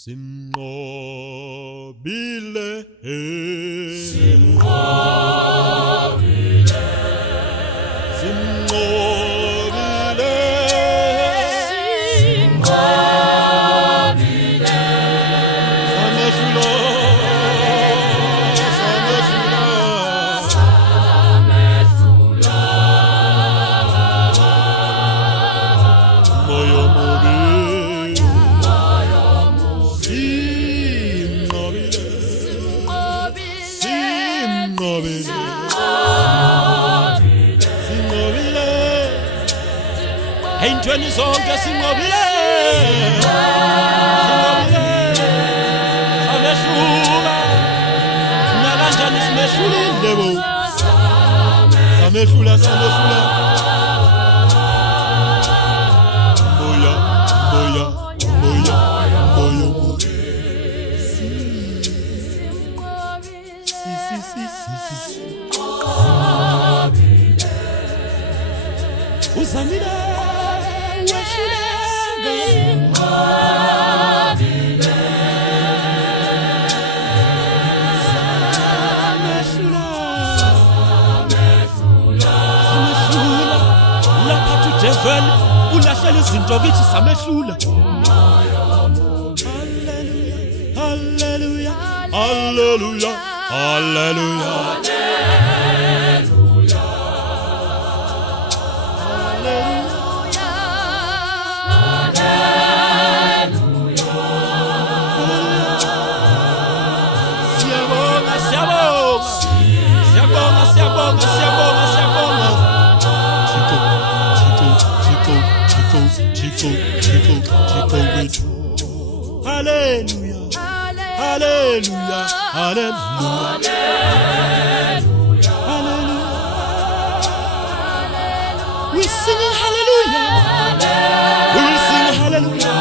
Simnqobile Simnqobile Simnqobile Simnqobile Samehlula Moyo mubi Sinqobile Eyintweni zonke sinqobile Samehlula Nakanjani simehlulile bo Samehlula Boya boya boya boya Uzamile wehluleka Simnqobile Samehlula lapha to devil ulahlela izinto kithi samehlula Hallelujah Hallelujah Hallelujah Chico, hallelujah, hallelujah, hallelujah, hallelujah. We sing hallelujah, we will sing hallelujah.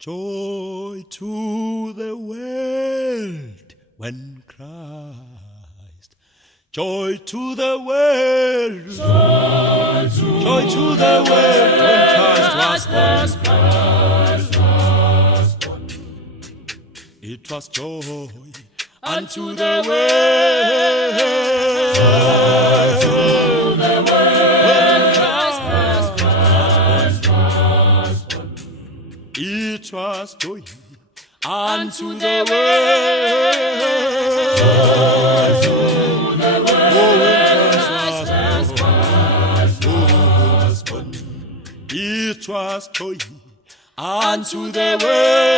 Joy to the world when Christ. Joy to the world. Joy to the world when Christ was born. It was joy unto the world. It was joy unto the world. It was joy unto the world.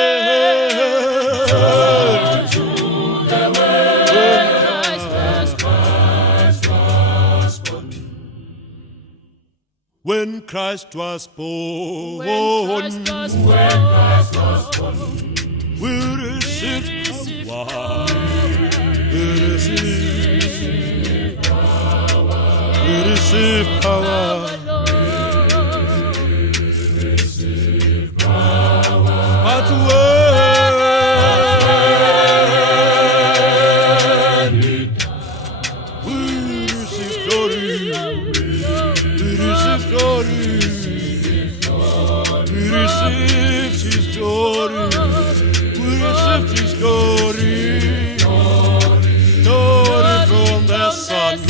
When Christ was born, we received a wife. We received receive power. At when we receive glory, we receive glory, we receive His glory, we receive His glory, glory from the Son, of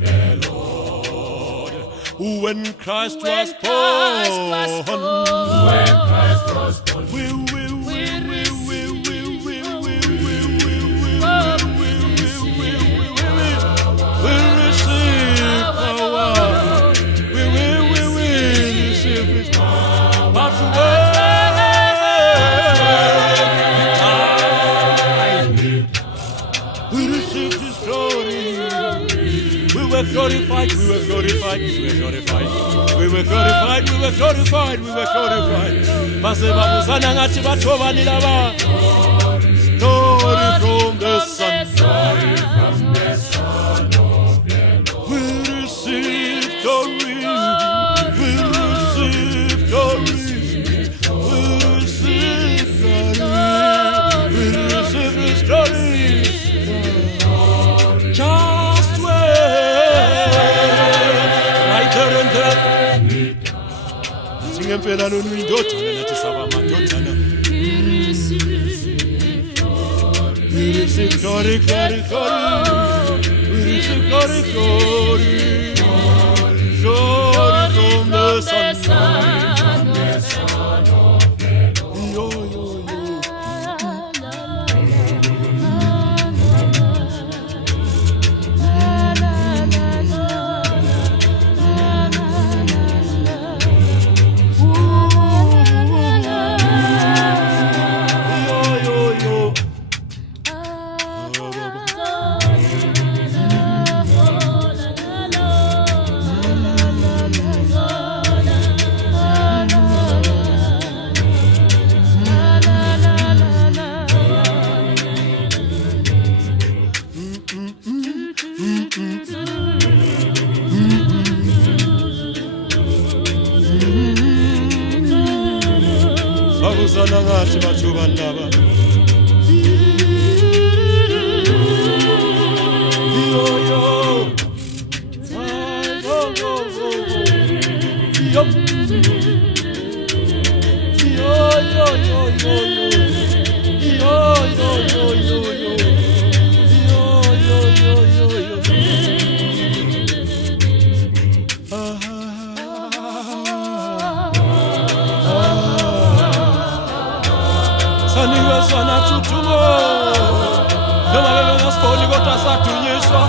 the Lord. When Christ was born, we receive power. We receive His power. But we receive His glory. We were glorified, we were glorified, we were glorified, we were glorified, we were glorified, we were glorified. Base babuzana ngathi bathobanile aba. Glory from the Son. We receive glory. We receive glory. We receive glory. We receive His glory. Just wait. Right there and there. Sing empela nonuyindodana nathi saba madodana. We receive glory, glory, glory. We receive glory, glory. Glory from the Son. Yo, yo, yo. Babuzana ngathi bathubandaba. Yo yo. Yo yo yo. Yo yo yo yo. Yo yo yo yo yo. Yo yo yo yo yo. Saniwe sana tutumo. Noma bebe ngaspoli kodwa sadunyiswa.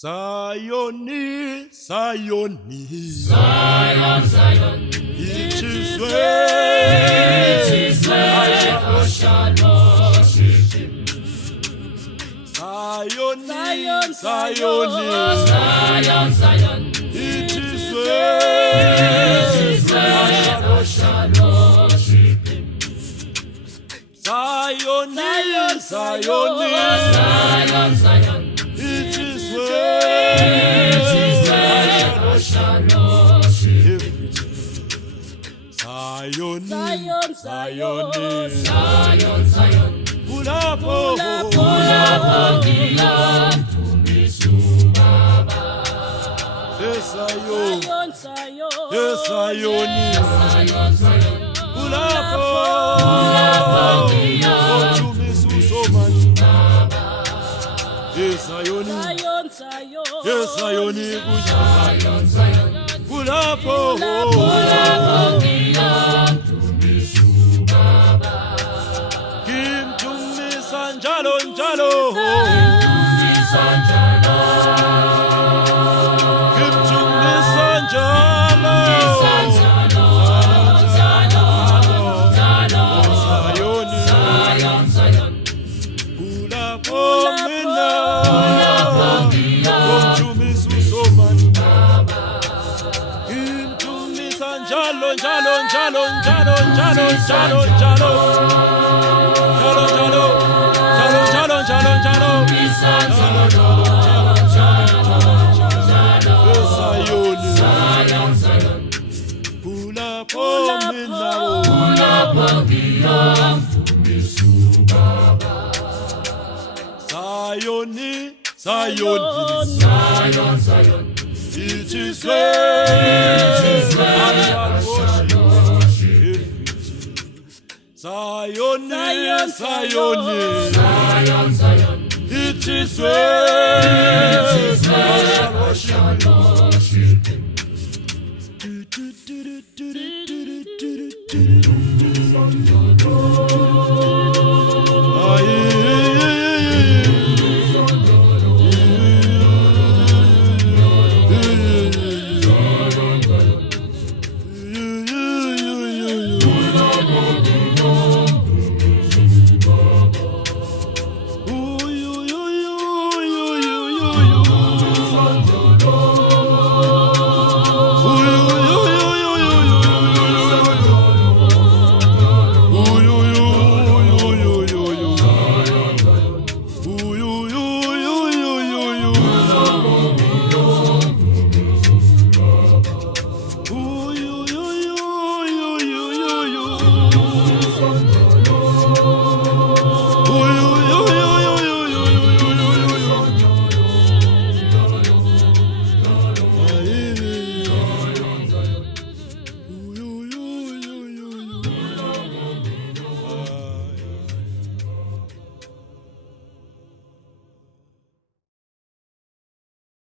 Sayoni, Sayoni, Zion, Zion, it is where I shall worship Him. Sayoni, Zion, Sayoni, Zion, Zion, it is where I shall worship Him. Sayoni, Sayoni, Zion, Zion, it is where I shall worship Him. Sayoni, Zion, Sayoni, Zion, Zion, who kulapho eSayoni kulapho othumisa usomani eSayoni kulapho kimthumisa njalo Zion, it is where I shall worship. Zion, it is where I shall worship.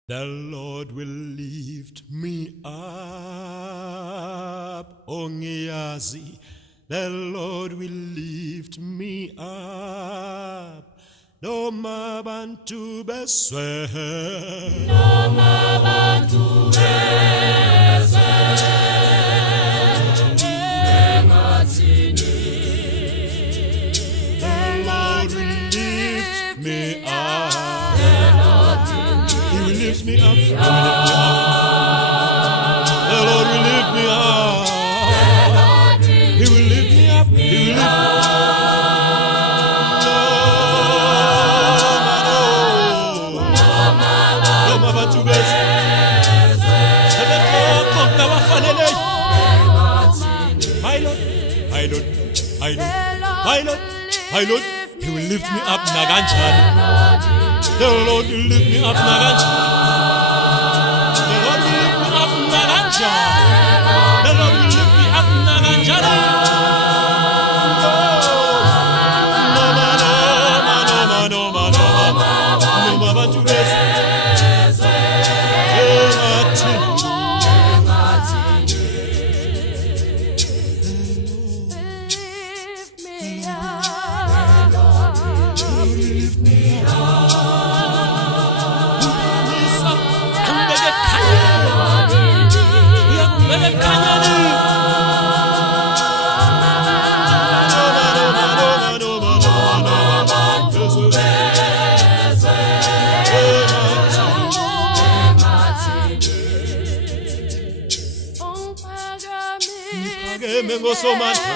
The Lord will lift me up, ongiyazi. The Lord will lift me up. Noma bantu beswe. Noma bantu beswe. The Lord will lift me up. He will lift me up. The Lord will lift me up. He will lift me up. He will lift me up. Noma bantu beswe. Sebekho nabafanele. My Lord, He will lift me up nakanjani. The Lord will lift me up nakanjani. The Lord will lift me up nakanjani. The Lord will lift me up nakanjani. Noma bantu beswe. Mengo somanta,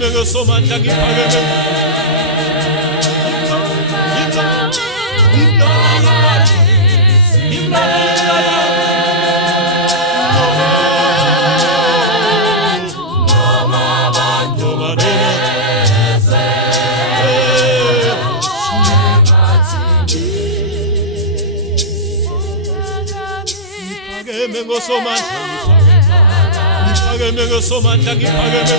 mengo somanta, ngosomandla ngiphakeme ngosomandla ngiphakeme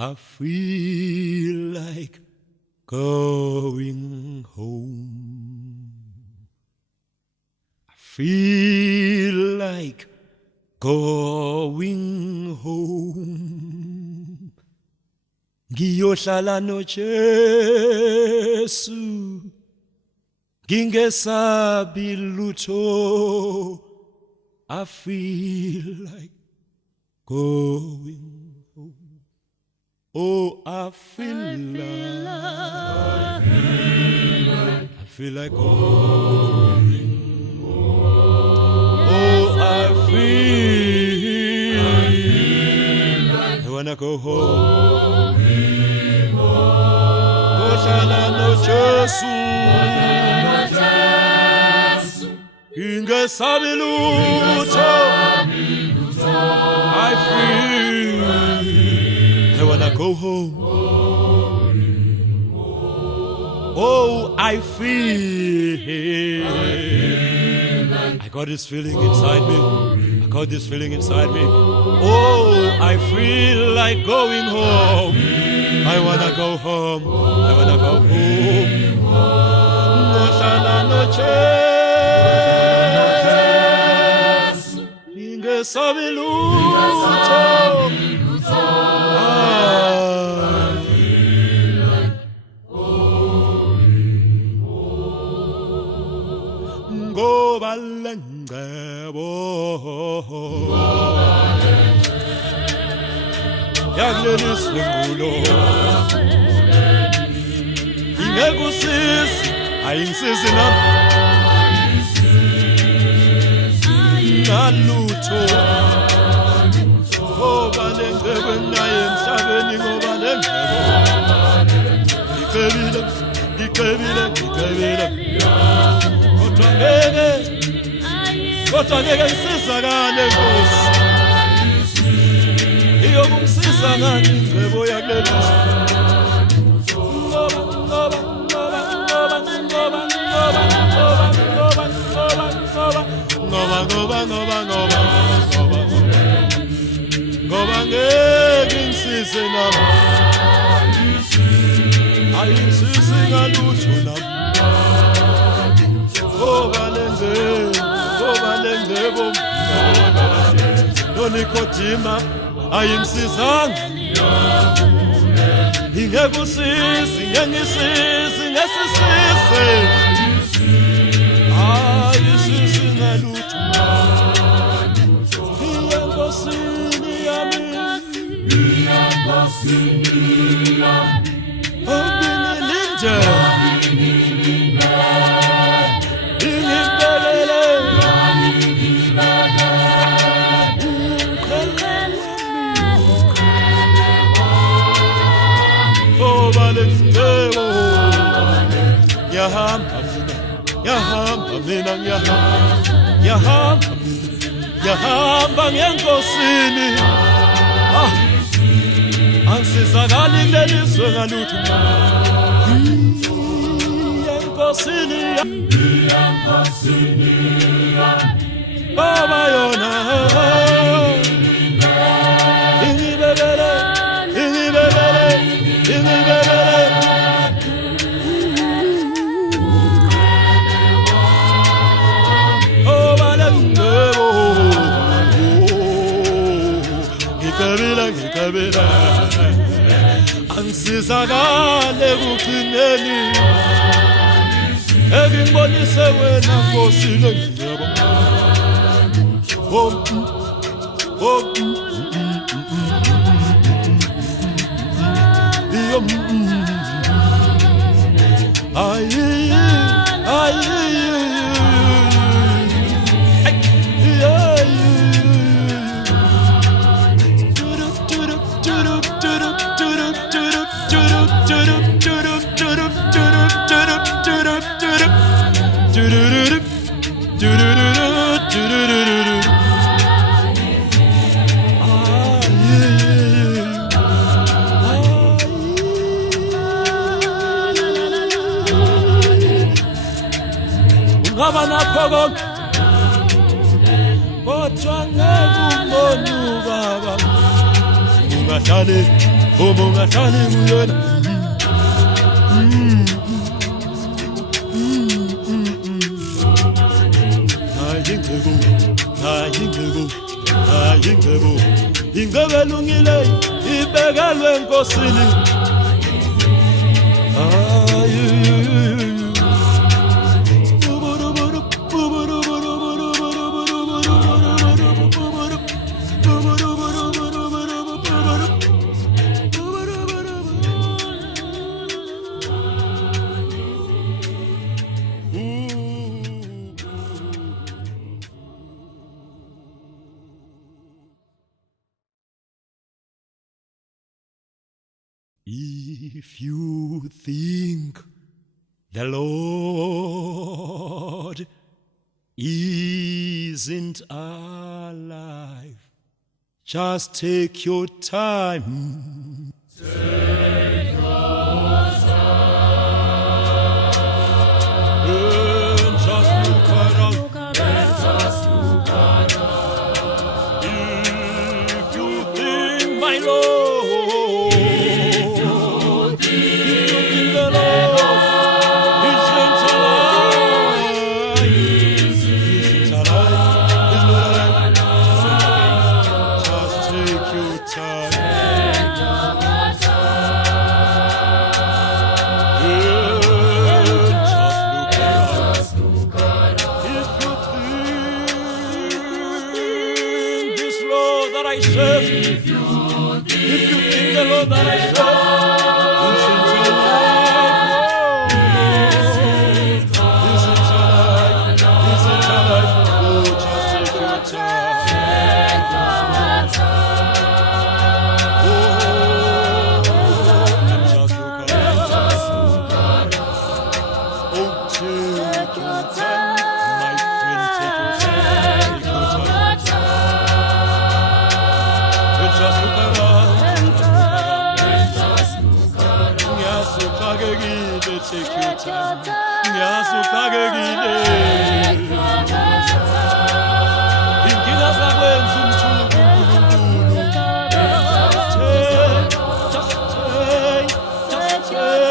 I feel like going home. I feel like going home. Ngiyohlala noJesu. Ngingesabi lutho. I feel like going home. Oh, I feel like going. Oh, I wanna go home. Gohlala noJesu. Ingesabi lutho. I feel I wanna go home. Oh, I feel I got this feeling inside me. I got this feeling inside me. Oh, I feel like going home. I wanna go home. I wanna go home. Gohlala noJesu. Ingesabi lutho. Ngoba lengcebo yakuleli singulo ingekusizi ayingisizi nami ngalutho ngoba lengcebo naye emhlabeni ngoba lengcebo ngicebile kodwa ngeke isizakale Nkosi iyokungisiza ngani ingcebo yakuleli ngoba ngeke ingisize nami ayingisize ngalutho nami ngoba lengcebo noNikodima ayimsizanga ingekusizi ngengisizi ngesisize ayisisi ngalutho Enkosini yami obingelinje ngiyahamba mina, ngiyahamba mina, ngiyahamba ngenkosini. Angisizakali kuleli zwe ngalutho, ngenkosini Baba yona ingibekele, ingibekele, ingibekele. Oh balengebo, ngicabela, ngicabela, angisizakale kugcineni, engibonise wena Nkosi ngiyabonga. Oh, oh, ngaba nakho konke kodwa ngekumbona ubaba, ungahlali kuyena. Ingcebo elungile ibekelwe Enkosini. If you think the Lord isn't alive, just take your time. Take your time. And just look around. And just look around. If you think, my Lord, if you think the Lord that I serve isn't alive, oh, just take your time. Oh, take your time, my friend, take your time. Just look around, take your time. Inkinga zakwenza umthuko uNkulunkulu. Just take.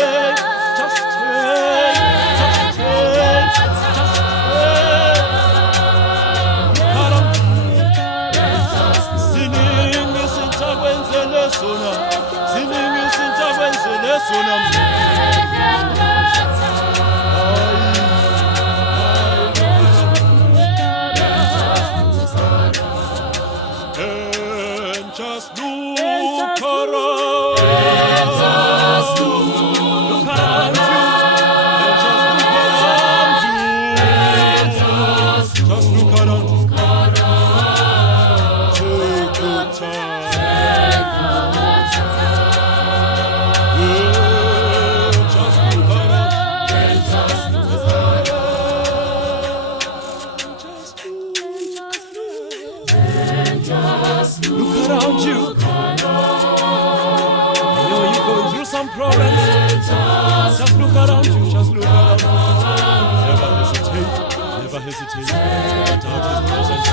hesitate without his presence.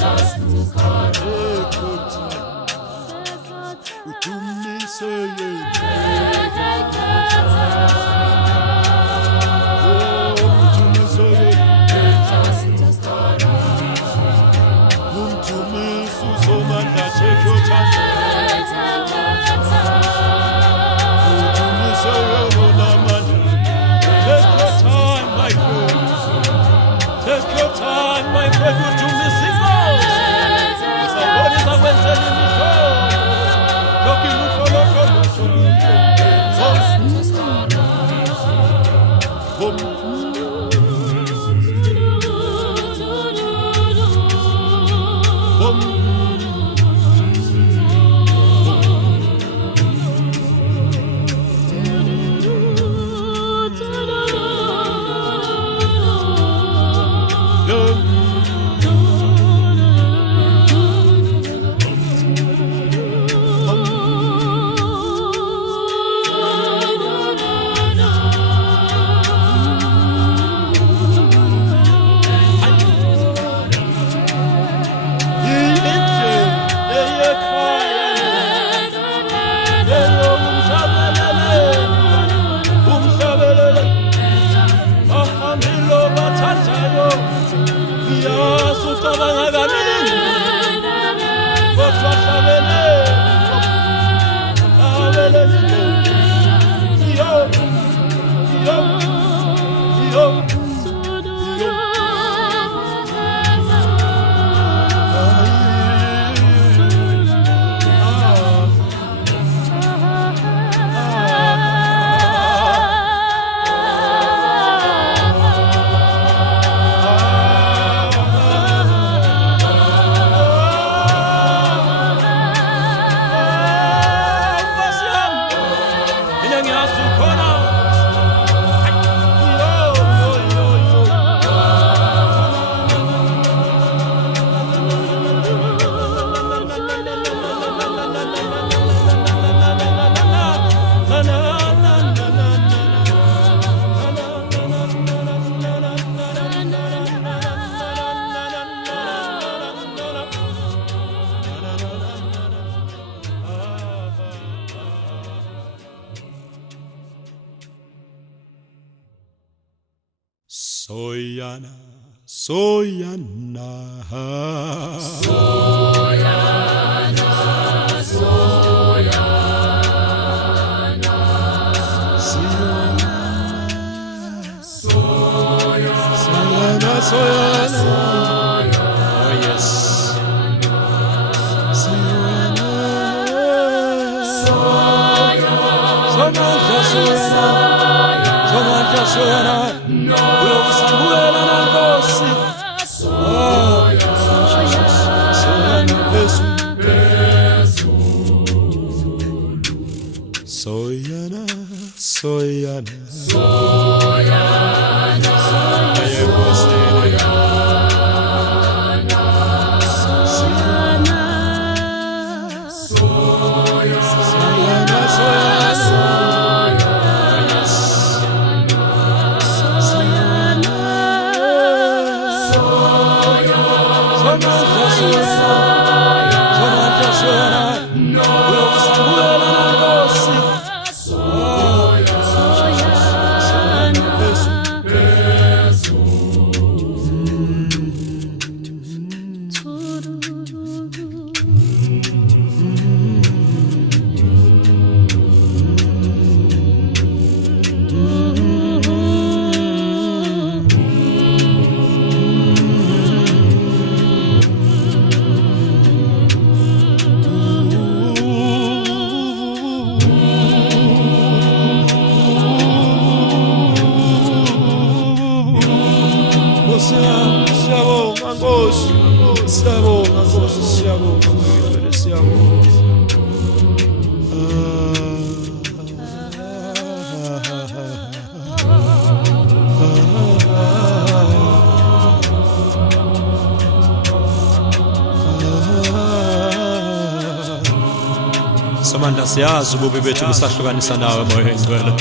just look around. Take your time, my friend, to listen. Somebody is always telling me so. Talking with Soyana, Soyana, Soyana, Soyana, Soyana, Soyana, oh yes, Soyana, Soyana, Soyana, Soyana. Soyana, Soyana, Soyana, Samanda siyazi ububi bethu busahlukanisa nawe moya engcwele.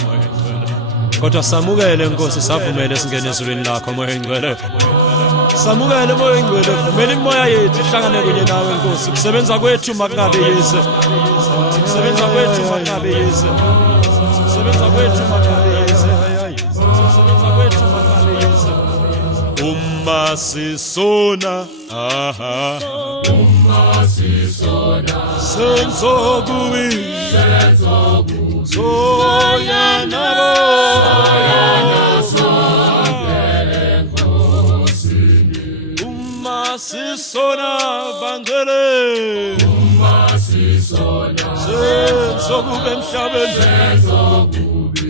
kodwa samukele Nkosi savumele singene ezulwini lakho moya oyingcwele samukele moya oyingcwele vumela imoya yethu ihlangane kunye nawe Nkosi kusebenza kwethu makungabe yize kusebenza kwethu makungabe yize kusebenza kwethu makungabe yize kusebenza kwethu makungabe yize uma sisona aha uma sisona senzokubi soyana uma sisona bangele uma sisona senzokubi emhlabeni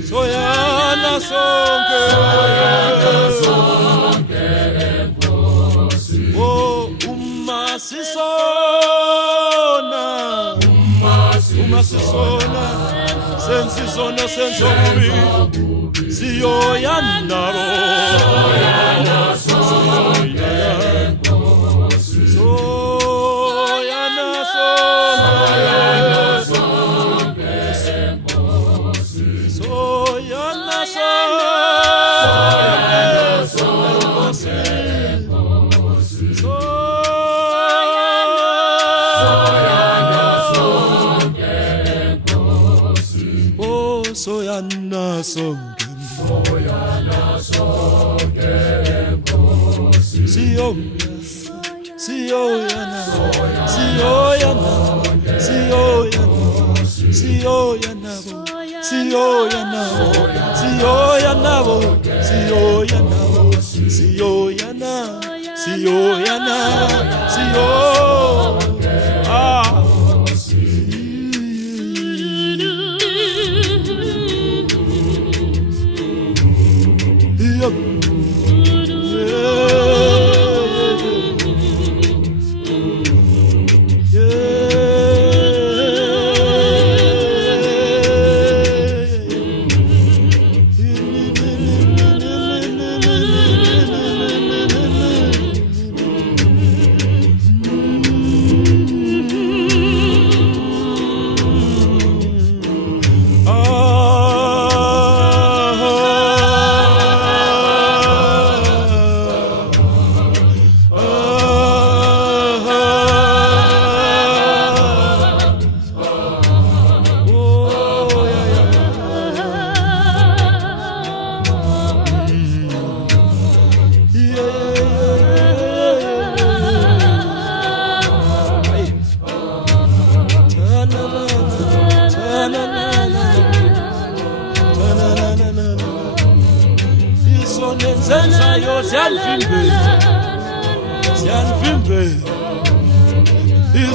soyana sonke oh uma sisona sensizona senzokubi siyoyana soyana sonke siyoyana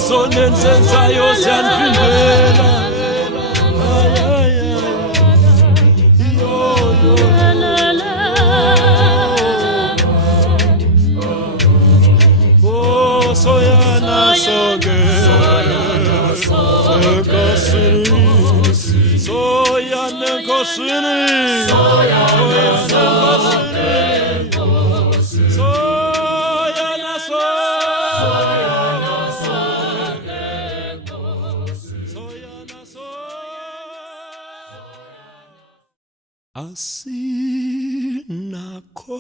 Isonen sensayo siyanvimbela oh soyana sonke enkosini soyana enkosini asinakho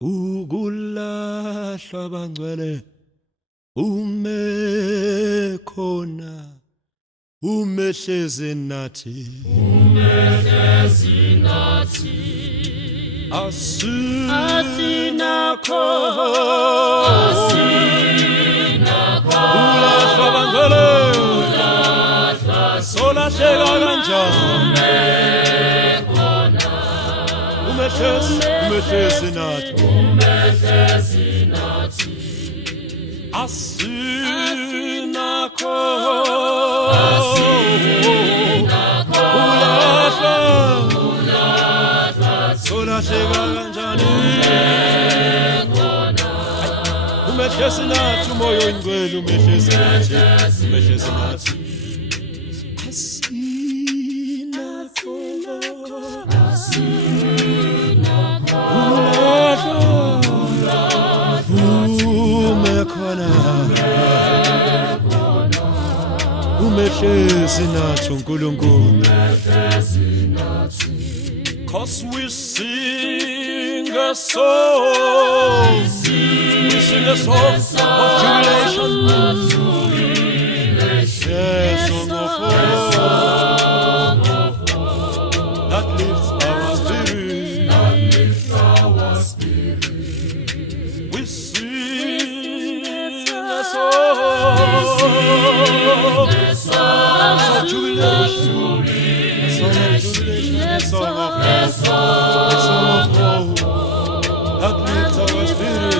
ukulahlwa bangcwele umekhona umehlezi nathi asinakho ukulahlwa bangcwele solahleka kanjani umehlezi nathi asinakho ulahla solahleka kanjani umehlezi nathi umoya oyingcwele umehlezi nathi umehlezi nathi uNkulunkulu 'cause we sing a song. We sing a song of jubilation. Yes, song of hope that lifts our spirit. We sing a song of jubilation. A song of jubilation. A song of hope that lifts our spirit.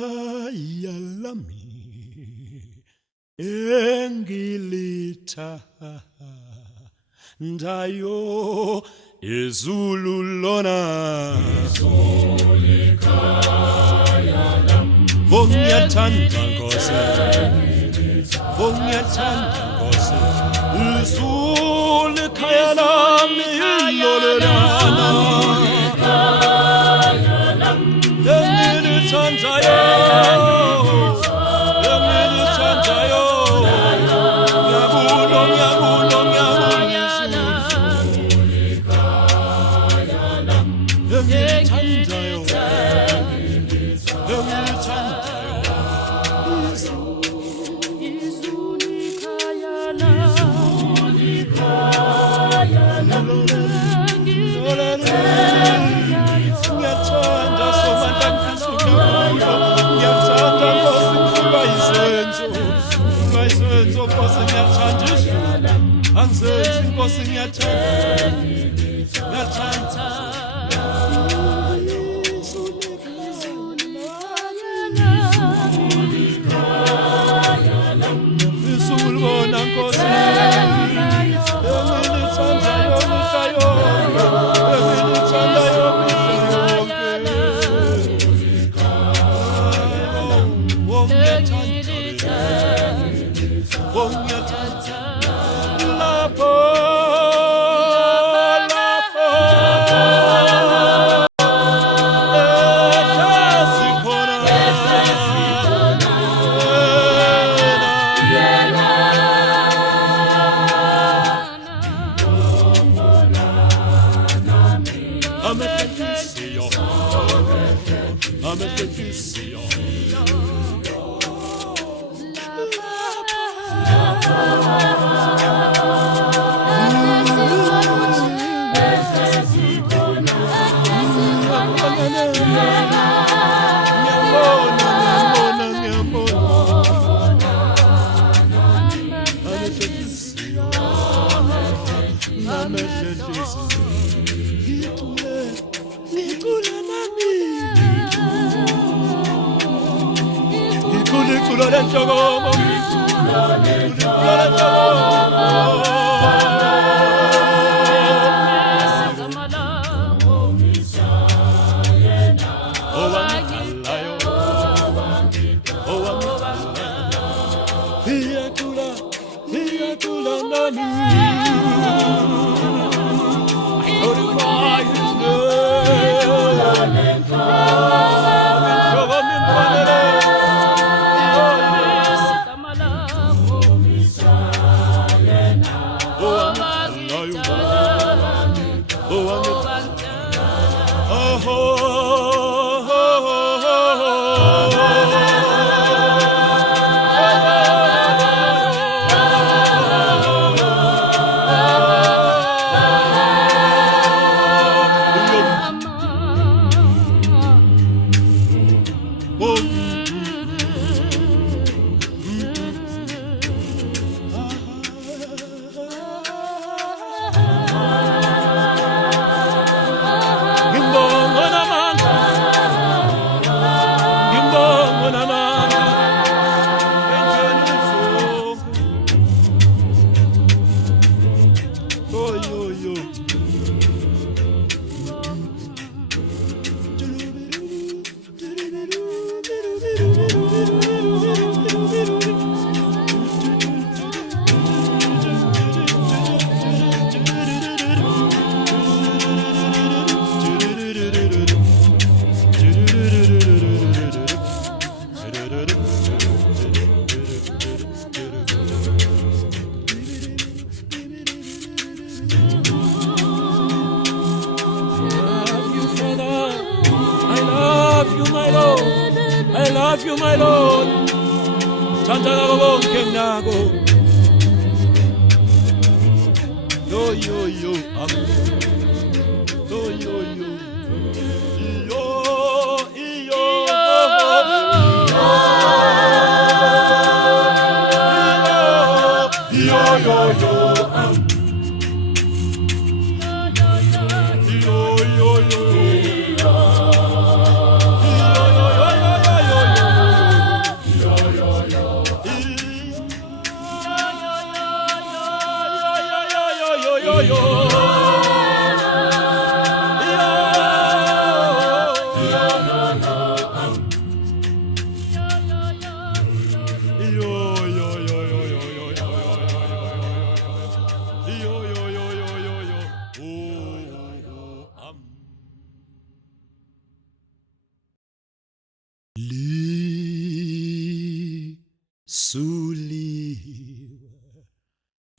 Izulikhaya lami engilithandayo izulu lona izulikhaya lami bongiyathanda Nkosi bongiyathanda Nkosi izulikhaya lami lona Nkosi ngiyathanda isulibona Nkosi engilithandayo amesenhlizio.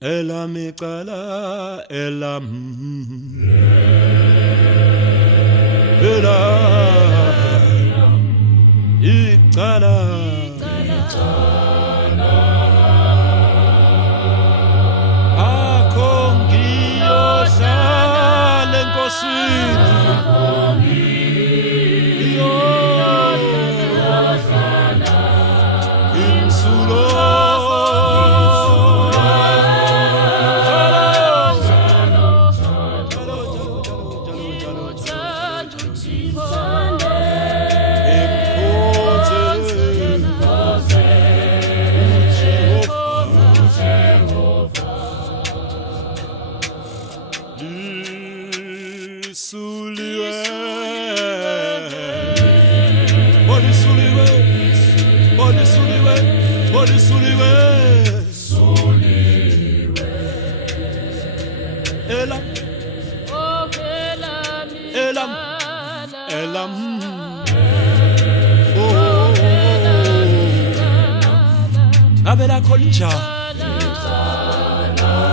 Elamicala elam icala akhongiyohlala enkosini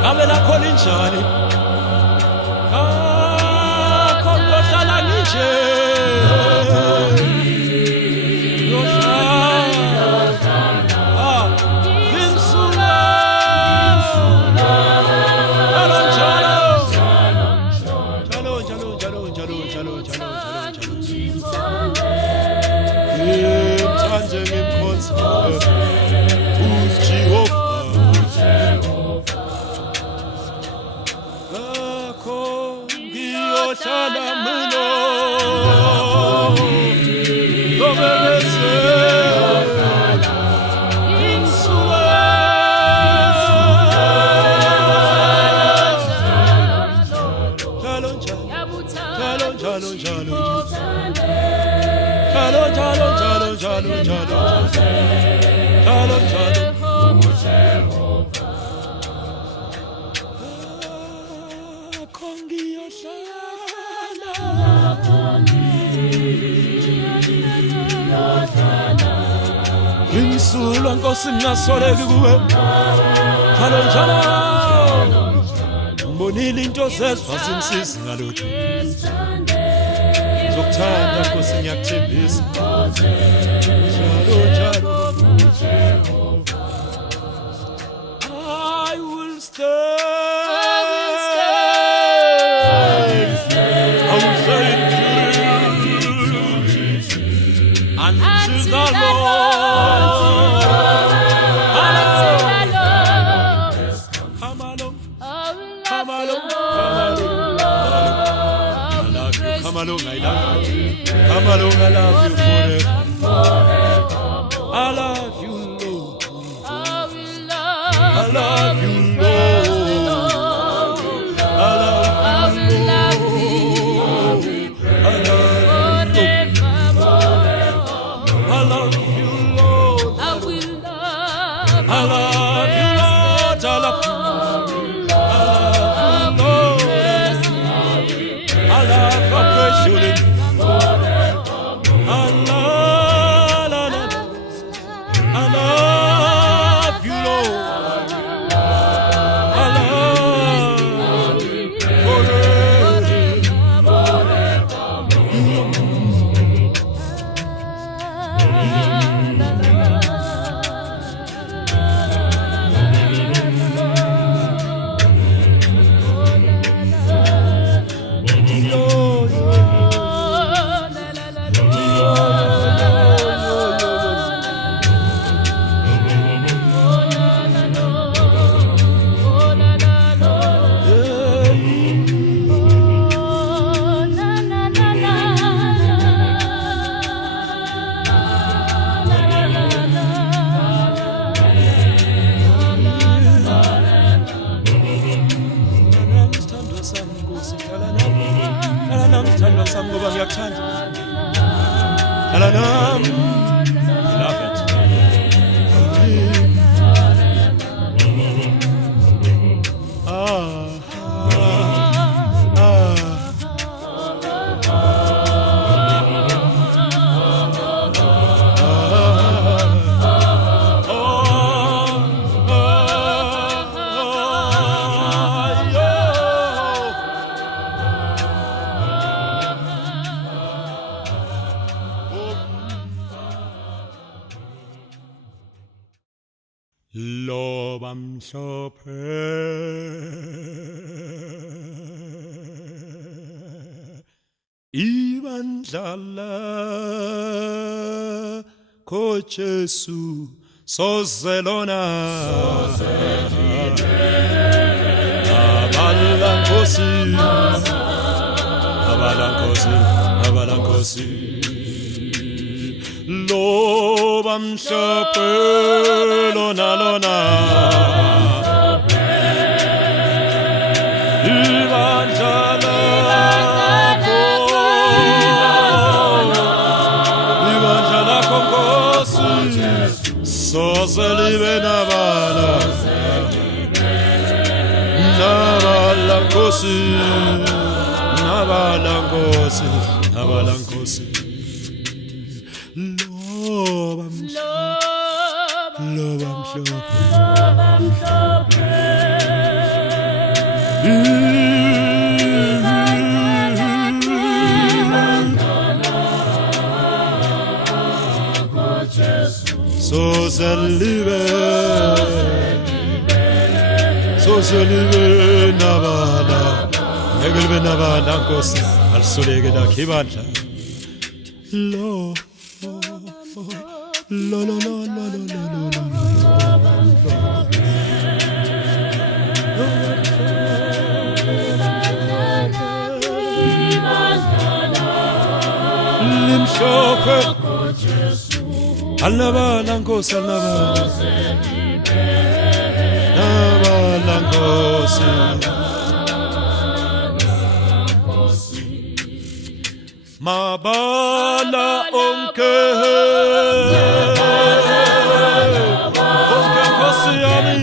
Abela Colinchani Kongohlala nje nje ngimkhonze uJehova ngakho ngiyohlala mina ngobebese Imsulwa Nkosi ngingasoleki kuwe njalo njalo mbonile into zezwa zimsizi ngalutho zokuthanda Nkosi ngiyakuthembisa njalo njalo I will stay until the Lord Come along, I love you. Come along, I love you forever. I love you, Lord. I love you, Lord. I love you, Lord. I love you, Lord. I will love. I love you, Lord. I love you. Loba mhlophe ibandla lakho Jesu sozelona abala nkosi loba mhlophe lona ibandla lakho Nkosi sozelibe nabala Nkosi nabala Nkosi loba mhlophe sozelibe nabala ngekelibe nabala Nkosi alisuleke lakhe ibandla lo La la la la la la la limshoke alaba lankosi alaba lankosi mabala onke nkosi yami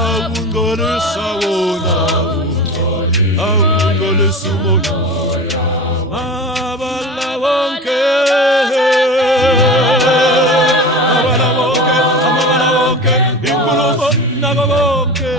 awungolisa wona awungolisa umoya mabala onke inkulumo nabo bonke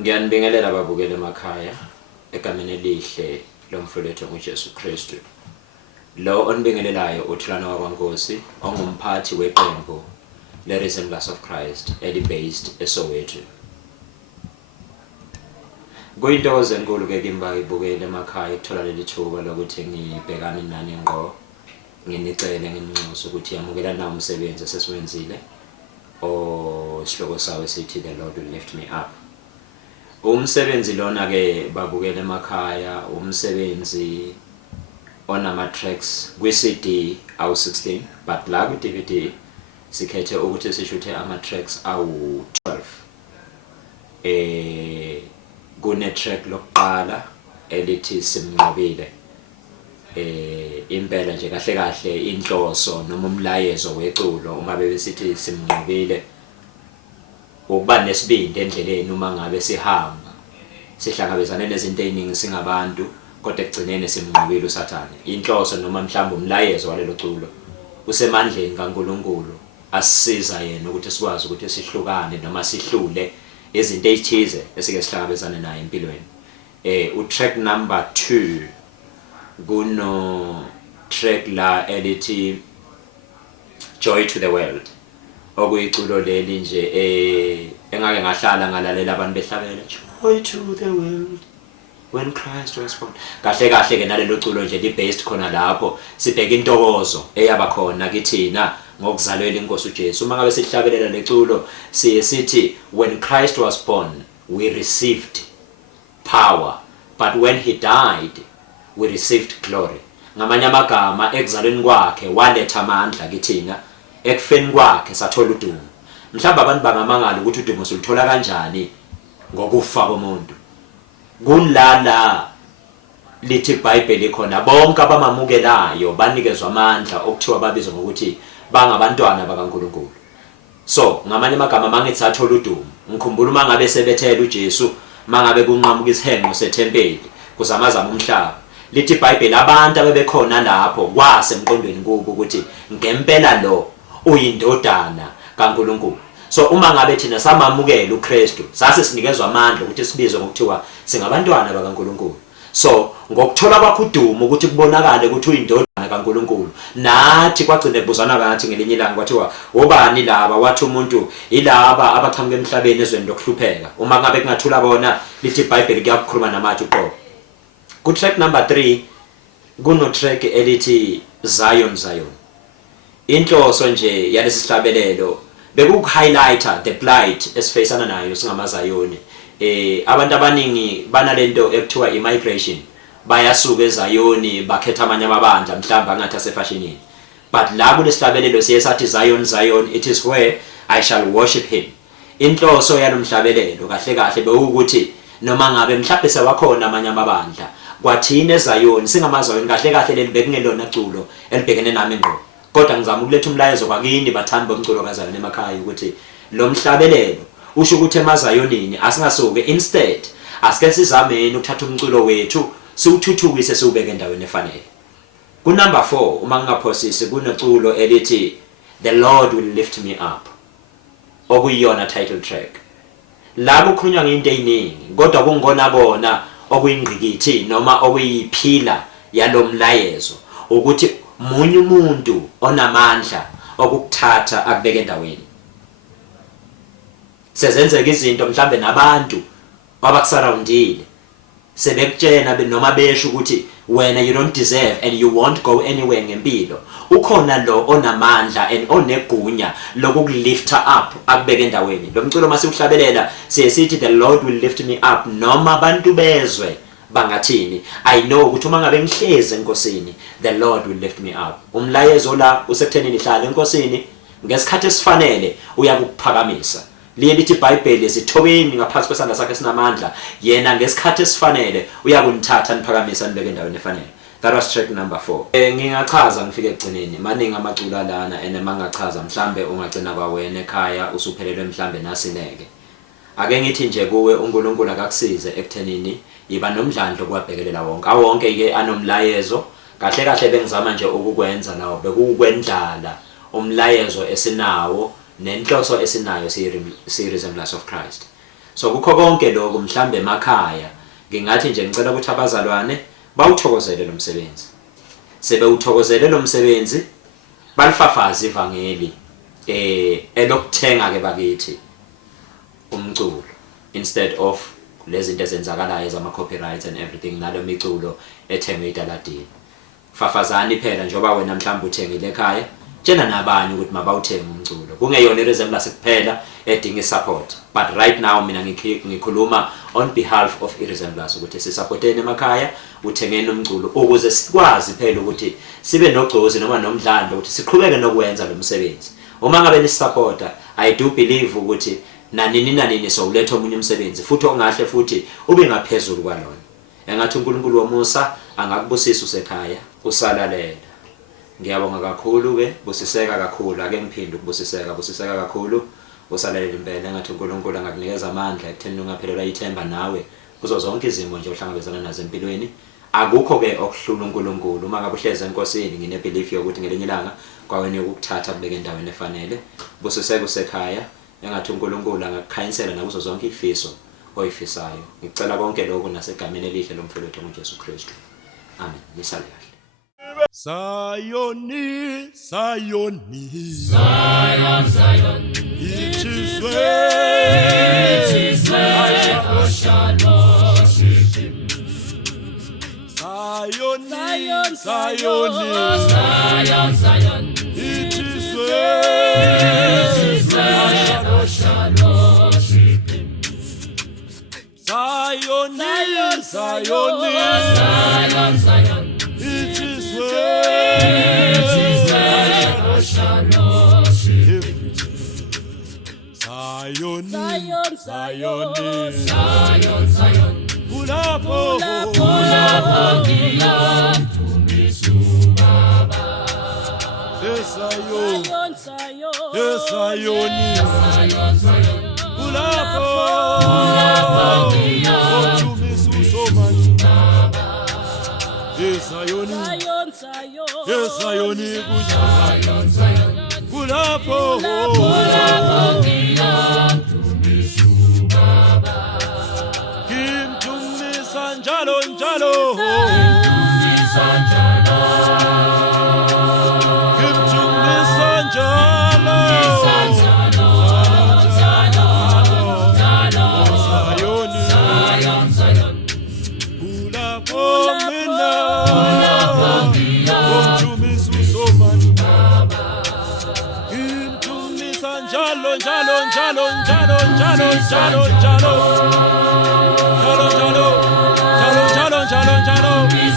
Ngiyanibingelela babukele emakhaya egameni elihle lomfowethu ngoJesu Kristu. Lo onibingelelayo uthulana wakwaNkosi ongumphathi weqembu le-Assemblies of Christ eli-based eSoweto. Kuyintokozo enkulu ke kimba ibukele emakhaya ukuthola leli thuba lokuthi ngibhekane nani ngqo. Nginicele nginxusa ukuthi yamukela nawo umsebenzi esesiwenzile sihloko sawo sithi the Lord will lift me up. Umsebenzi lona ke babukele emakhaya umsebenzi onama tracks kwi-CD awu 16 but la ku-DVD sikhethe ukuthi sishuthe ama tracks awu 12. Kune track lokuqala elithi simnqobile. Impela nje kahle kahle inhloso noma umlayezo weculo uma besithi simnqobile ukuba nesibindi endleleni uma ngabe sihamba sihlangabezane nezinto eziningi singabantu kodwa ekugcineni simnqobile uSathane. Inhloso noma mhlawumbe umlayezo walelo culo usemandleni kaNkulunkulu asisiza yena ukuthi sikwazi ukuthi sihlukane noma sihlule izinto ezithize esike sihlangabezane naye empilweni. U-track number 2 kuno track la elithi Joy to the World. Okuyiculo leli nje engake ngahlala ngalalela abantu behlabela Joy to the world when Christ was born. Kahle kahle ke nalelo culo nje li-based khona lapho sibheka intokozo eyaba khona kithina ngokuzalwela inkosi uJesu. Uma ngabe sihlabelela leculo sithi when Christ was born we received power but when he died we received glory. Ngamanye amagama ekuzalweni kwakhe waletha amandla kithina, ekufeni kwakhe sathola udumo. Mhlawumbe abantu bangamangala ukuthi udumo siluthola kanjani ngokufa komuntu. Kunlala lithi iBhayibheli ikhona bonke abamamukelayo banikezwa amandla okuthiwa babizwa ngokuthi bangabantwana bakaNkulunkulu. So ngamanye amagama mangithi sathola udumo ngikhumbula uma ngabe sebethela uJesu mangabe kunqamuka isihengo sethempeli kuzamazama umhlaba. Lithi iBhayibheli abantu abebekhona lapho kwase emqondweni kubo ukuthi ngempela lo uyindodana kaNkulunkulu. So uma ngabe thina samamukela uKristu sase sinikezwa amandla ukuthi sibizwe ngokuthiwa singabantwana bakaNkulunkulu. So ngokuthola kwakho udumo ukuthi kubonakale ukuthi uyindodana kaNkulunkulu nathi kwagcine kubuzana ngathi ngelinye ilanga kwathiwa obani laba wathi umuntu ilaba abachamuke emhlabeni ezweni lokuhlupheka. Uma ngabe kungathula bona lithi iBhayibheli kuyakhuluma namathi uqobo. Ku track number 3 kuno track elithi Zion Zion. Inhloso nje yalesi sihlabelelo bekuhighlighter the plight esifacana nayo singamazayoni. Abantu abaningi banalento ekuthiwa immigration bayasuka eZayoni bakhetha amanye amabandla mhlawumbe angathi asefashionini. But la kulesihlabelelo siye sathi Zion, Zion, it is where I shall worship him. Inhloso yalomhlabelelo kahle kahle bewukuthi noma ngabe mhlawumbe sewakhona amanye amabandla kwathina eZayoni singamazayoni kahle kahle leli bekungelona culo elibhekene nami ngqo. Kodwa ngizama ukuletha umlayezo kwakini bathandi bomculo kaZayoni emakhaya ukuthi lo mhlabelelo usho ukuthi emazayonini asingasuke, instead asike sizameni ukuthatha umculo wethu siwuthuthukise siubeke endaweni efanele. Ku number 4 uma ngingaphosisi kuneculo elithi The Lord Will Lift Me Up okuyiyona title track. La kukhulunywa ngento eziningi kodwa kungona bona okuyingqikithi noma okuyiphila yalomlayezo ukuthi munye umuntu onamandla okukuthatha akubeke endaweni. Sezenzeka izinto mhlambe nabantu abakusurroundile sebekutshena noma besho ukuthi wena you don't deserve and you won't go anywhere ngempilo. Ukhona lo onamandla and onegunya lokukulifta up akubeke endaweni. Lo mculo masiuhlabelela sithi the Lord will lift me up noma abantu bezwe bangathini. I know ukuthi uma ngabe ngihleze enkosini the Lord will lift me up. Umlayezo la usekuthenini ihlala enkosini ngesikhathi esifanele uyakuphakamisa. Liye lithi iBhayibheli esithobeni ngaphansi kwesandla sakhe sinamandla yena ngesikhathi esifanele uyakunithatha niphakamisa nibeke endaweni efanele. That was track number 4. Ngingachaza ngifike egcineni maningi amacula lana ene mangachaza mhlambe ungagcina kwawena ekhaya usuphelelwe mhlambe nasineke. Ake ngithi nje kuwe uNkulunkulu akakusize ekuthenini yiba nomdlandlo kwabhekelela wonke. Awonke ke anomlayezo kahle kahle bengizama nje ukukwenza nawo bekukwendlala umlayezo esinawo nenhloso esinayo si-Resemblance of Christ. So kukho konke lokho mhlambe emakhaya ngingathi nje ngicela ukuthi abazalwane bawuthokozele lo msebenzi. Sebewuthokozele lo msebenzi balifafaza ivangeli elokuthenga ke bakithi umculo instead of lezi zinto ezenzakalayo zama copyrights and everything nalo miculo ethengwe edaladini. Fafazani phela njoba wena mhlawumbe uthengile ekhaya tshena nabanye ukuthi mabawuthenga umculo. Kungeyona iResemblance kuphela edinga support. But right now mina ngikhuluma on behalf of iResemblance ukuthi sisupporteni emakhaya uthengeni umculo ukuze sikwazi phela ukuthi sibe nogcozi noma nomdlandlo ukuthi siqhubeke nokwenza lo msebenzi. Uma ngabe nisupporta I do believe ukuthi nanini sowuletha omunye umsebenzi futhi ongahle futhi ube ngaphezulu kwalona. Engathi uNkulunkulu womusa angakubusisa usekhaya usalalela. Ngiyabonga kakhulu ke busiseka kakhulu ake ngiphinde ukubusiseka kakhulu usalalela impela engathi uNkulunkulu angakunikeza amandla ekutheni ungaphelelwa ithemba nawe kuzo zonke izimo nje ohlangabezana nazo empilweni. Akukho ke okuhlula uNkulunkulu uma ngabe uhleze enkosini ngine belief yokuthi ngelinye ilanga kwawena ukuthatha kubeke endaweni efanele. Busiseka usekhaya engathi uNkulunkulu angakukhayinsela nakuzo zonke ifiso oyifisayo. Ngicela konke lokho nasegameni elihle lomfowethu uJesu Kristu. Amen. Nisale kahle. Zion, Zion, Zion, Zion, it is where I shall worship him. Zion, Zion, Zion, Zion, Zion, it is where I shall worship him. Zion, Zion, Zion, Zion, Zion, it is I where shall worship him. Zion, Zion, Zion, Zion, Zion, Ulapo, Zion, Zion, Zion, Zion, Zion, Zion, Ulapo, Zion, Zion, Zion, yes, Zion, Zion, Zion, Ulapo, Kim Tumisa njalo njalo, Kim Tumisa njalo, Zion, Zion, Ulapo mina, Tumisa somani, Kim Tumisa njalo njalo njalo njalo njalo njalo njalo, njalo njalo njalo njalo njalo njalo.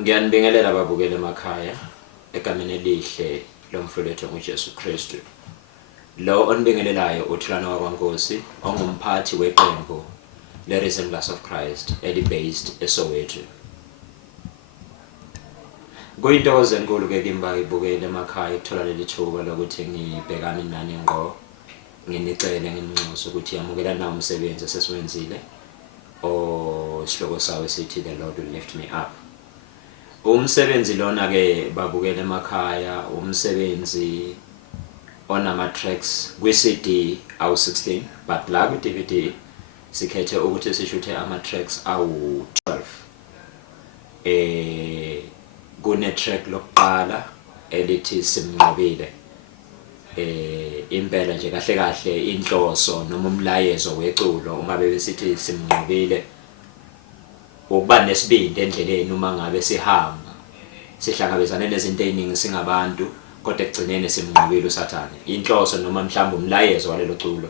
Ngiyanibingelela ababukeli emakhaya egameni elihle lomfowethu uJesu Kristu. Lo onibingelelayo uthulana wakwaNkosi ongumphathi weqembu le-Risen Glass of Christ eli-based eSoweto. Kuyintokozo enkulu ke kimba ibukele emakhaya ukuthola leli thuba lokuthi ngibhekane nani ngqo, nginicele nginxusa ukuthi yamukela nawo umsebenzi esesiwenzile sihloko sawo sithi The Lord Will Lift Me Up. Umsebenzi lona ke babukele emakhaya umsebenzi onama tracks kwi-CD awu 16 but la kwi-DVD sikhethe ukuthi sishuthe ama tracks awu 12. Kune track lokuqala elithi simnqobile. Impela nje kahle kahle inhloso noma umlayezo weculo uma besithi simnqobile ukuba nesibindi endleleni uma ngabe sihamba sihlangabezana nezinto eziningi singabantu kodwa ekugcineni simnqobile uSathane. Inhloso noma mhlawumbe umlayezo walelo culo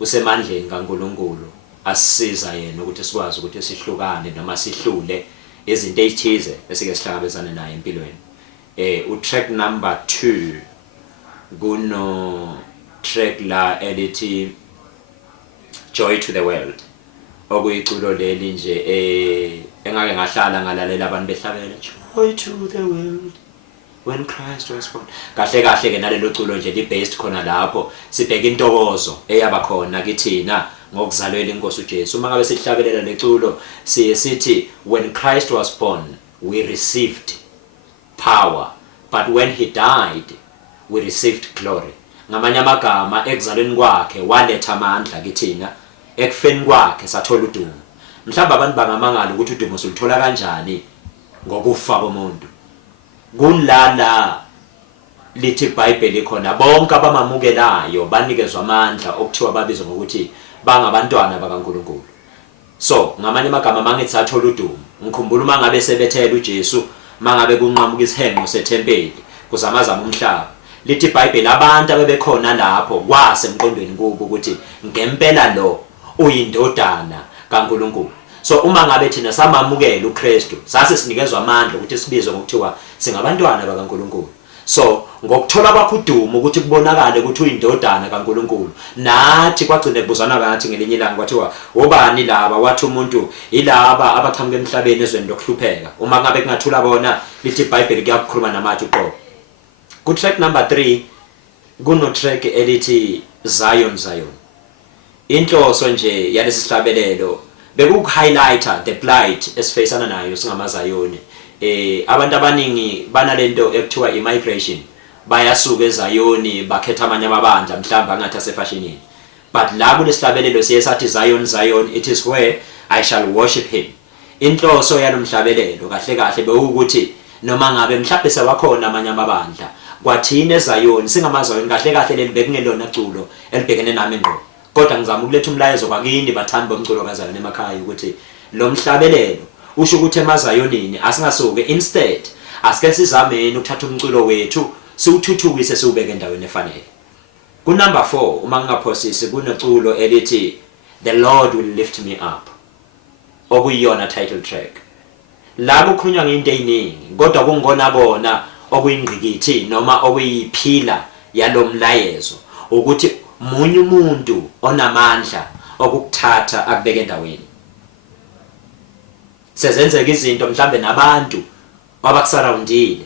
usemandleni kaNkulunkulu asisiza yena ukuthi sikwazi ukuthi sihlukane noma sihlule izinto ezithize esike sihlangabezana naye empilweni. Utrack number 2 kuno track la elithi Joy to the World. Okuyiculo leli nje engake ngahlala ngalalela abantu behlabela Joy to the world when Christ was born. Kahle kahle ke nalelo culo nje li-based khona lapho sibheka intokozo eyaba khona kithina ngokuzalwela inkosi uJesu. Uma ngabe sihlabelela leculo sithi when Christ was born we received power but when he died we received glory. Ngamanye amagama ekuzalweni kwakhe waletha amandla kithina, ekufeni kwakhe sathola udumo. Mhlawumbe abantu bangamangala ukuthi udumo soluthola kanjani ngokufa komuntu. Kunlala lithi iBhayibheli khona bonke abamamukelayo banikezwa amandla okuthiwa babizwa ngokuthi bangabantwana bakaNkulunkulu. So ngamanye amagama mangithi sathola udumo ngikhumbula uma ngabe sebethela uJesu mangabe kunqamuka isihenqo sethempeli kuzamazama umhlaba. Lithi iBhayibheli abantu abebekhona lapho kwase emqondweni kubo ukuthi ngempela lo uyindodana kaNkulunkulu. So uma ngabe thina samamukela uKristu sase sinikezwa amandla ukuthi sibizwe ngokuthiwa singabantwana bakaNkulunkulu. So ngokuthola kwakho udumo ukuthi kubonakale ukuthi uyindodana kaNkulunkulu, nathi kwagcine kubuzana kathi ngelinye ilanga kwathiwa obani laba, wathi umuntu ilaba abachamuka emhlabeni ezweni lokuhlupheka. Uma ngabe kungathula bona lithi iBhayibheli kuyakhuluma namathi uqobo. Ku track number 3 kuno track elithi Zion Zion. Inhloso nje yalesi sihlabelelo bekuhighlighter the plight esifacana nayo singamazayoni. Abantu abaningi banalento ekuthiwa immigration, bayasuka eZayoni bakhetha amanye amabandla mhlawumbe angathi asefashionini. But la kulesihlabelelo siye sathi Zion Zion, it is where I shall worship him. Inhloso yalomhlabelelo kahle kahle bekuwukuthi noma ngabe mhlawumbe sewakhona amanye amabandla kwathina eZayoni singamazayoni kahle kahle leli bekungelona culo elibhekene nami ngqo. Kodwa ngizama ukuletha umlayezo kwakini bathandi bomculo kaZayoni emakhaya ukuthi lo mhlabelelo usho ukuthi emazayonini asingasuke, instead asike sizameni ukuthatha umculo wethu siwuthuthukise siubeke endaweni efanele. Ku number 4 uma ngingaphosisi kuneculo elithi The Lord Will Lift Me Up okuyiyona title track. La kukhulunywa ngento eziningi kodwa kungona bona okuyingqikithi noma okuyiphila yalomlayezo ukuthi munye umuntu onamandla okukuthatha akubeke endaweni. Sezenzeka izinto mhlambe nabantu abakusurroundile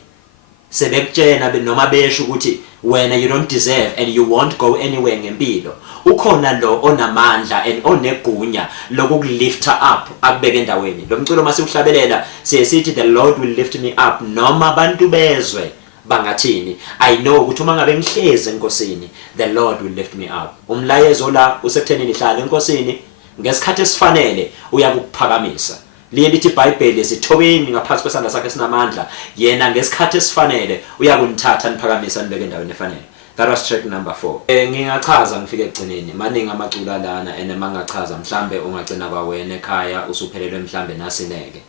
sebekutshena noma besho ukuthi wena you don't deserve and you won't go anywhere ngempilo. Ukhona lo onamandla and onegunya lokukulifta up akubeke endaweni. Lo mculo masiuhlabelela sithi The Lord Will Lift Me Up noma abantu bezwe bangathini. I know ukuthi uma ngabe ngihleze enkosini The Lord Will Lift Me Up. Umlayezo la usekuthenini hlala enkosini ngesikhathi esifanele uyakuphakamisa. Lithi iBhayibheli esithobeni ngaphansi kwesandla sakhe sinamandla yena ngesikhathi esifanele uyakunithatha niphakamisa nibeke endaweni efanele. That was track number 4. Ngingachaza ngifike egcineni maningi amacula lana ene mangachaza mhlambe ungagcina kwawena ekhaya usuphelelwe mhlambe nasineke.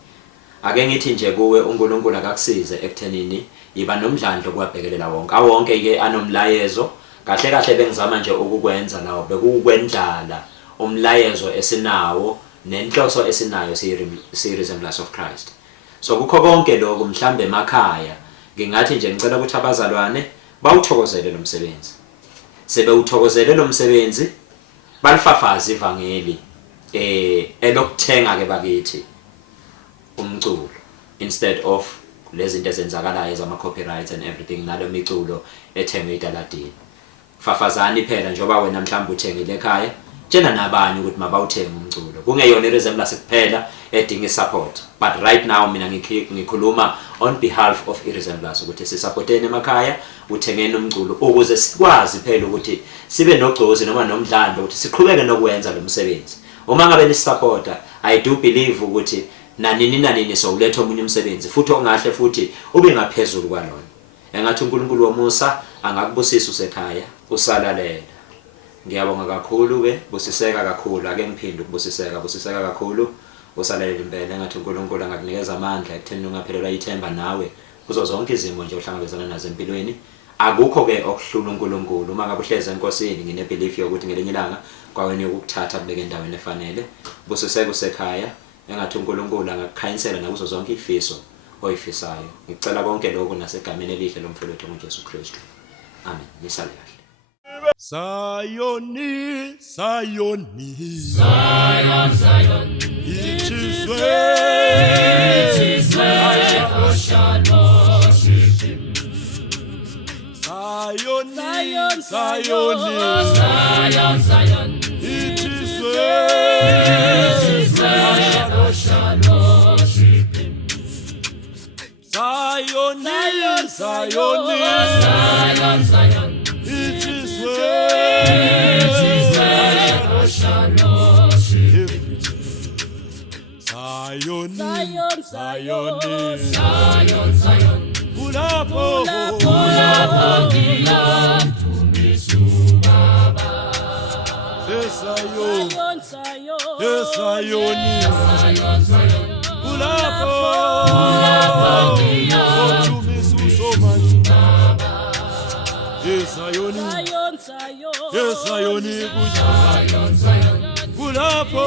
Ake ngithi nje kuwe uNkulunkulu akakusize ekuthenini yiba nomdlandlo kwabhekelela wonke. Awonke ke anomlayezo kahle kahle bengizama nje ukukwenza nawo bekukwendlala umlayezo esinawo nenhloso esinayo si-Risen Glass of Christ. So kukho konke lokho mhlambe emakhaya ngingathi nje ngicela ukuthi abazalwane bawuthokozele lo msebenzi. Sebewuthokozele lo msebenzi balifafaza ivangeli elokuthenga ke bakithi umculo instead of lezi zinto ezenzakalayo zama copyrights and everything nalo miculo ethengwe edaladini. Fafazani phela njoba wena mhlawumbe uthengile ekhaya tshena nabanye ukuthi mabawuthenga umculo. Kungeyona iresemblance kuphela edinga support. But right now mina ngikhuluma on behalf of iresemblance ukuthi sisupporteni emakhaya uthengeni umculo ukuze sikwazi phela ukuthi sibe nogcozi noma nomdlandlo ukuthi siqhubeke nokwenza lo msebenzi. Uma ngabe nisupporta I do believe ukuthi nanini sowuletha omunye umsebenzi futhi ongahle futhi ube ngaphezulu kwalona. Engathi uNkulunkulu womusa angakubusisa usekhaya usalalela. Ngiyabonga kakhulu ke busiseka kakhulu ake ngiphinde busiseka kakhulu usalalela impela engathi uNkulunkulu angakunikeza amandla ekutheni ungaphelelwa ithemba nawe kuzo zonke izimo nje uhlangabezana nazo empilweni. Akukho ke okuhlula uNkulunkulu uma ngabe uhleze enkosini ngine belief yokuthi ngelinye ilanga kwawena ukuthatha kubeke endaweni efanele busiseka usekhaya engathi uNkulunkulu angakukhanyisela nakuzo zonke ifiso oyifisayo. Ngicela konke lokho nasegameni elihle lomfowethu uJesu Kristu. Amen. Nisale kahle. Sayoni, Sayoni, Zion, Zion, it is I shall worship him. Sayoni, Zion, Sayoni, Zion, Zion, it is I shall worship him. Sayoni, Zion, Sayoni, Zion, Zion, it is I shall worship him. Sayoni, Zion, Zion, Zion, Zion, Ulapo, Sayoni, Zion, Zion, Sayoni, Zion, Zion, Ulapo, Sayoni, Zion, Zion, Sayoni, Zion, Zion, Ulapo,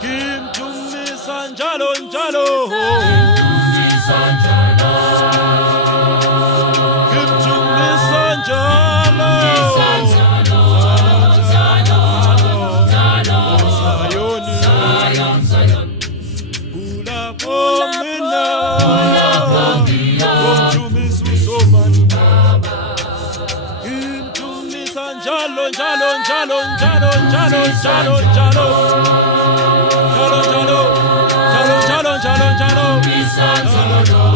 Kim tumisa njalo njalo, Kim tumisa njalo, Sayoni, Ulapo mina, tumisa usomani, Kim tumisa njalo njalo njalo njalo njalo njalo njalo. Jalo, jalo, jalo, jalo, jalo, jalo, jalo, jalo.